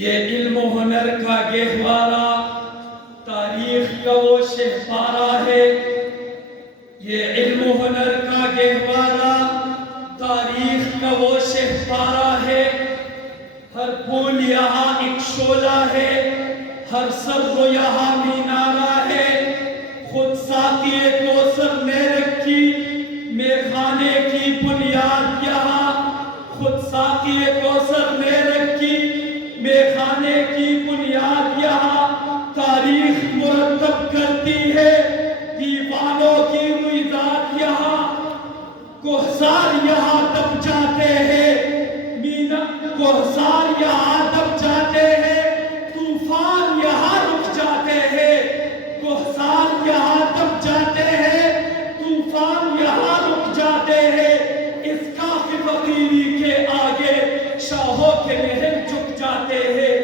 یہ علم و ہنر کا گہوارہ، تاریخ کا وہ شہپارہ ہے۔ یہ علم و ہنر کا گہوارہ، تاریخ کا وہ شہپارہ ہے۔ ہر پھول یہاں ایک شعلہ ہے، ہر سبز یہاں مینارہ ہے۔ خود ساقی کوثر نے رکھی میخانے کی بنیاد یہاں، خود ساقی کوثر نے رکھی میخانے کی بنیاد یہاں۔ تاریخ مرتب کرتی ہے دیوانوں کی رویداد یہاں۔ کوہسار یہاں دب جاتے ہیں، کوہسار یہاں دب جاتے ہیں، طوفان یہاں رک جاتے ہیں۔ کوہسار یہاں دب جاتے ہیں، طوفان یہاں رک جاتے ہیں۔ اس کاخ فقیری کے آگے شاہوں کے محل جھک جاتے ہیں۔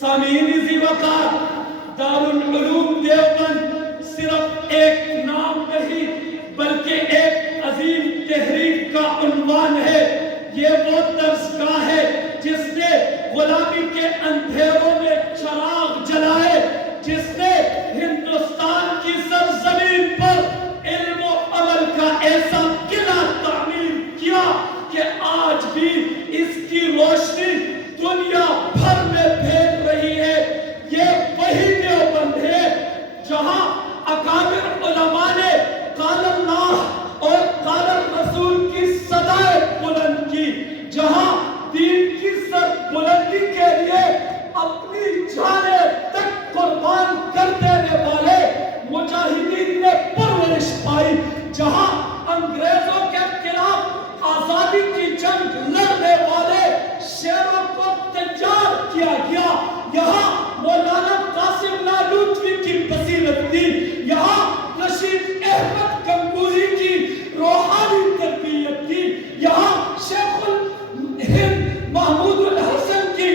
سامعین ذی وقار، دارالعلوم دیوبند صرف ایک نام نہیں بلکہ ایک عظیم تحریک کا عنوان ہے۔ یہ وہ درسگاہ ہے جس نے غلامی کے اندھیروں میں چراغ جلائے، جس نے ہندوستان کی سرزمین پر علم و عمل کا ایسا قلعہ تعمیر کیا کہ آج بھی اس کی روشنی دنیا بھر میں پھیل رہی ہے۔ یہ وہی دیوبند ہے جہاں اکابر علماء نے قال اللہ اور قال الرسول کی صدائے بلند کی، جہاں دین کی سر بلندی کے لیے اپنی جانیں تک قربان کر دینے والے مجاہدین نے پرورش پائی، جہاں انگریزوں کے خلاف آزادی کی جنگ لڑنے والے شیروں کو تیار کیا گیا، یہاں مولانا قاسم نانوتوی کی بصیرت تھی، یہاں رشید احمد گنگوہی کی روحانی تربیت تھی، یہاں شیخ الہند محمود الحسن کی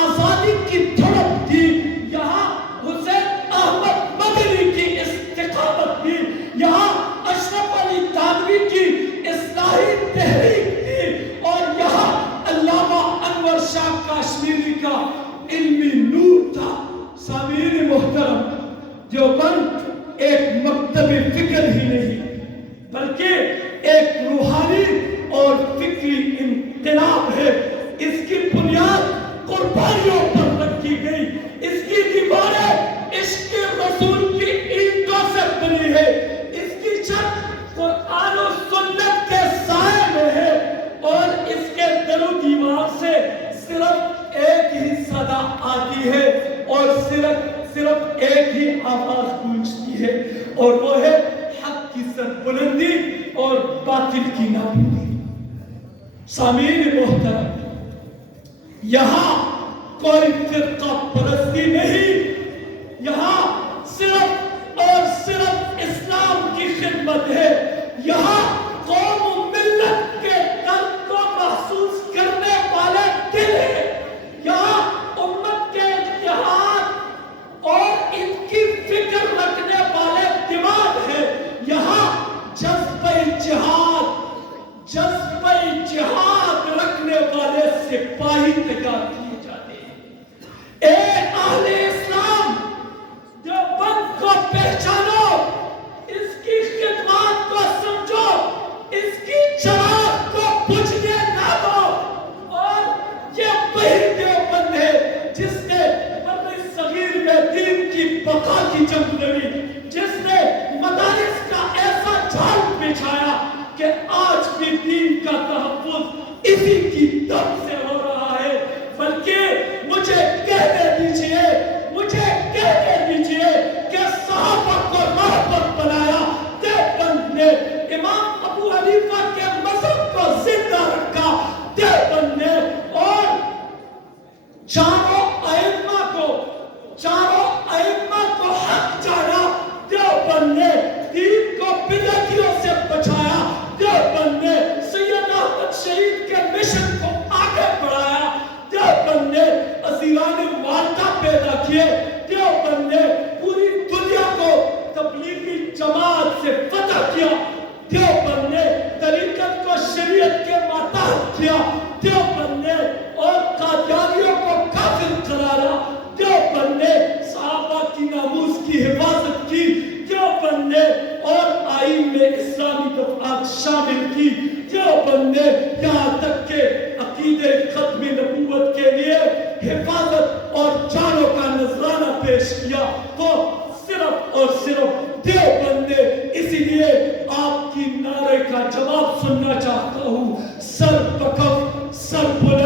آزادی کی دھڑک تھی، یہاں حسین احمد مدنی کی استقامت تھی، یہاں اشرف علی تھانوی کی اصلاحی تحریک تھی، اور یہاں علامہ انور شاہ کاشمیری کا علمی نور تھا۔ سامعین محترم، دیوبند ایک مکتب فکر ہی نہیں بلکہ ایک روحانی اور فکری انقلاب ہے۔ اس کی بنیاد قربانیوں پر رکھی گئی، اس کی دیواریں عشق رسول کی اینٹوں سے بنی ہے، اس کی چھت قرآن و سنت کے سائے میں ہے، اور اس کے در و دیوار سے صرف ایک ہی صدا آتی ہے اور صرف ایک ہی آواز گونجتی ہے، اور وہ ہے حق کی سربلندی اور باطل کی نابودی۔ سامعین محترم، یہاں کوئی فرقہ پرستی نہیں، یہاں صرف اور صرف اسلام کی خدمت ہے، یہاں قوم و ملت کے درد کو محسوس کرنے والے دل ہیں، یہاں امت کے اتحاد اور ان کی فکر رکھنے والے دماغ ہیں، یہاں جذبہ جہاد رکھنے والے سپاہی تیار کیے جاتے ہیں۔ اے اہل اسلام، دیوبند کو پہچانو، اس کی خدمات کو سمجھو، اس کی چراغ کو بجھنے نہ دو، اور یہ وہی دیوبند ہے جس نے بر صغیر میں دین کی بقا کی جنگ لڑی، جس نے مدارس کا ایسا جال بچھایا کہ آج بھی دین کا تحفظ اسی کی دم سے ہو رہا ہے۔ بلکہ مجھے کہنے دیجئے کہ صحابہ کو رہبر بنایا دیوبند نے، امام ابو حنیفہ کے مذہب کو زندہ رکھا دیوبند نے، اور چاروں ائمہ کو حق جانا دیوبند نے، دین کو بدعتیوں سے بچایا دیوبند نے، سید احمد شہید کے مشن کو آگے بڑھایا دیوبند نے، اسیران والدہ پیدا کیے دیوبند نے، پوری دنیا کو تبلیغی جماعت سے فتح کیا دیوبند نے، طریقت کو شریعت کے ماتحت کیا دیوبند نے، اور قادیانیوں کو کافر شامل کی. دیوبند نے یہاں تک کہ عقیدے ختم نبوت کے لیے حفاظت اور جانوں کا نذرانہ پیش کیا. تو صرف اور صرف دیوبند نے. اسی لیے آپ کی نعرے کا جواب سننا چاہتا ہوں. سر بکف سر بلند